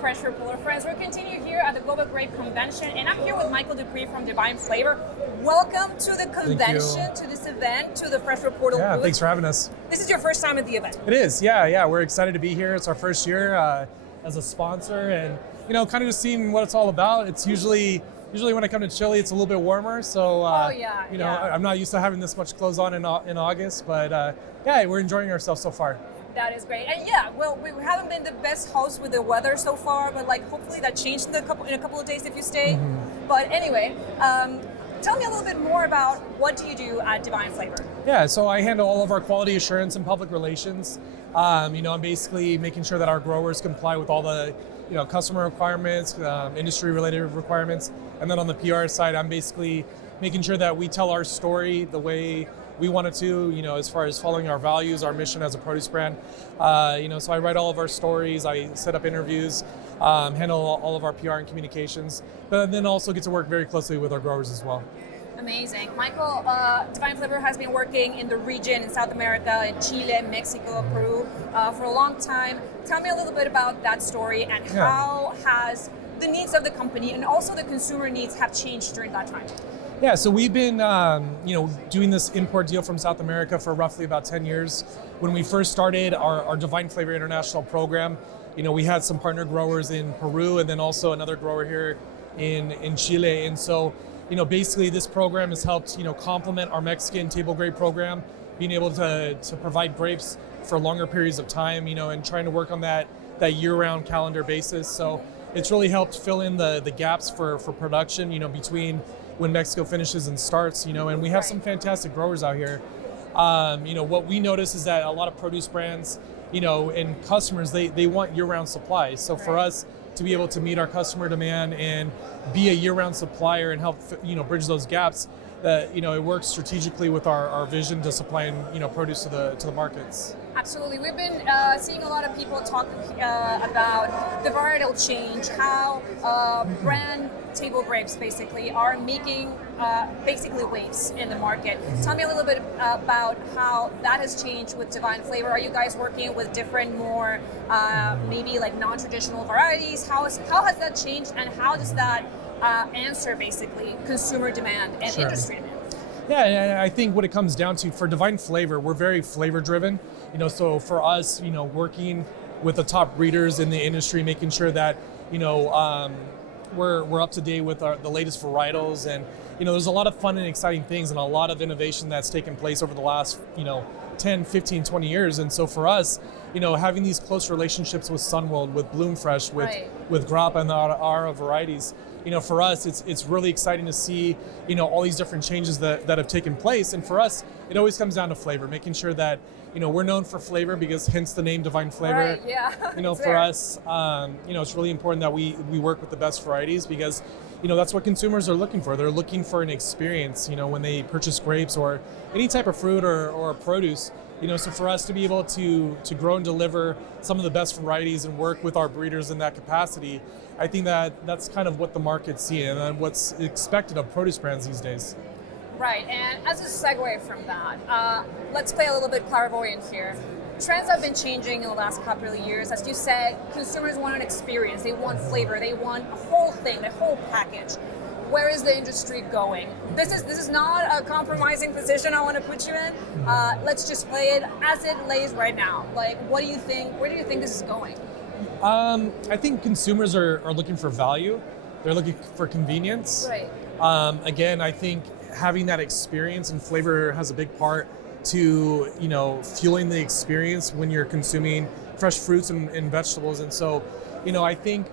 Fresh Reporter friends. We're continuing here at the Global Grape Convention, and I'm here with Michael DuPuis from Divine Flavor. Welcome to the convention, to this event, to the Fresh Reporter booth. Thanks for having us. This is your first time at the event. It is, yeah. We're excited to be here. It's our first year as a sponsor, and kind of just seeing what it's all about. It's usually when I come to Chile, it's a little bit warmer, so I'm not used to having this much clothes on in August, but we're enjoying ourselves so far. That is great. And we haven't been the best hosts with the weather so far, but hopefully that changed in a couple of days if you stay. Mm-hmm. But anyway, tell me a little bit more about what do you do at Divine Flavor? Yeah, so I handle all of our quality assurance and public relations. I'm basically making sure that our growers comply with all the customer requirements, industry-related requirements. And then on the PR side, I'm basically making sure that we tell our story the way we wanted to, as far as following our values, our mission as a produce brand. So I write all of our stories, I set up interviews, handle all of our PR and communications, but then also get to work very closely with our growers as well. Amazing. Michael, Divine Flavor has been working in the region in South America, in Chile, Mexico, Peru, for a long time. Tell me a little bit about that story and how has the needs of the company and also the consumer needs have changed during that time. Yeah, so we've been, doing this import deal from South America for roughly about 10 years. When we first started our Divine Flavor International program, we had some partner growers in Peru and then also another grower here in Chile. And so, basically this program has helped, complement our Mexican table grape program, being able to provide grapes for longer periods of time, and trying to work on that year-round calendar basis. So it's really helped fill in the gaps for production, between when Mexico finishes and starts, and we have some fantastic growers out here. What we notice is that a lot of produce brands, and customers, they want year-round supply. So for us to be able to meet our customer demand and be a year-round supplier and help, bridge those gaps, that it works strategically with our vision to supplying, produce to the markets. Absolutely. We've been seeing a lot of people talk about the varietal change, how brand table grapes basically are making basically waves in the market. Tell me a little bit about how that has changed with Divine Flavor. Are you guys working with different, more maybe non-traditional varieties? How has that changed, and how does that answer basically consumer demand and industry demand? Yeah, I think what it comes down to for Divine Flavor, we're very flavor driven. So for us, working with the top breeders in the industry, making sure that we're up to date with the latest varietals, and there's a lot of fun and exciting things and a lot of innovation that's taken place over the last 10, 15, 20 years. And so for us, having these close relationships with Sunworld, with Bloom Fresh, with Grappa and the Ara varieties, for us, it's really exciting to see, all these different changes that have taken place. And for us, it always comes down to flavor, making sure that, we're known for flavor, because hence the name Divine Flavor. Right, yeah. For us, it's really important that we work with the best varieties, because, that's what consumers are looking for. They're looking for an experience, when they purchase grapes or any type of fruit or produce. So for us to be able to grow and deliver some of the best varieties and work with our breeders in that capacity, I think that's kind of what the market's seeing and what's expected of produce brands these days. Right, and as a segue from that, let's play a little bit clairvoyant here. Trends have been changing in the last couple of years. As you said, consumers want an experience, they want flavor, they want a whole thing, the whole package. Where is the industry going? This is not a compromising position I want to put you in. Let's just play it as it lays right now. What do you think? Where do you think this is going? I think consumers are looking for value. They're looking for convenience. Right. Again, I think having that experience and flavor has a big part to, fueling the experience when you're consuming fresh fruits and vegetables. And so, I think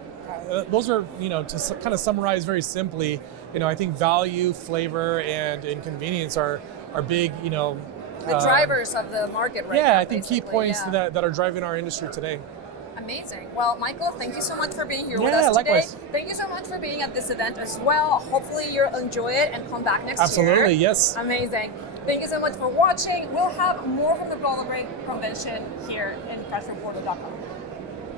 those are, to kind of summarize very simply, I think value, flavor, and convenience are big, the drivers of the market right now. Yeah, I think key points that are driving our industry today. Amazing. Well, Michael, thank you so much for being here with us today. Likewise. Thank you so much for being at this event as well. Hopefully you'll enjoy it and come back next year. Absolutely, yes. Amazing. Thank you so much for watching. We'll have more from the Global Grape Convention here in freshreporter.com.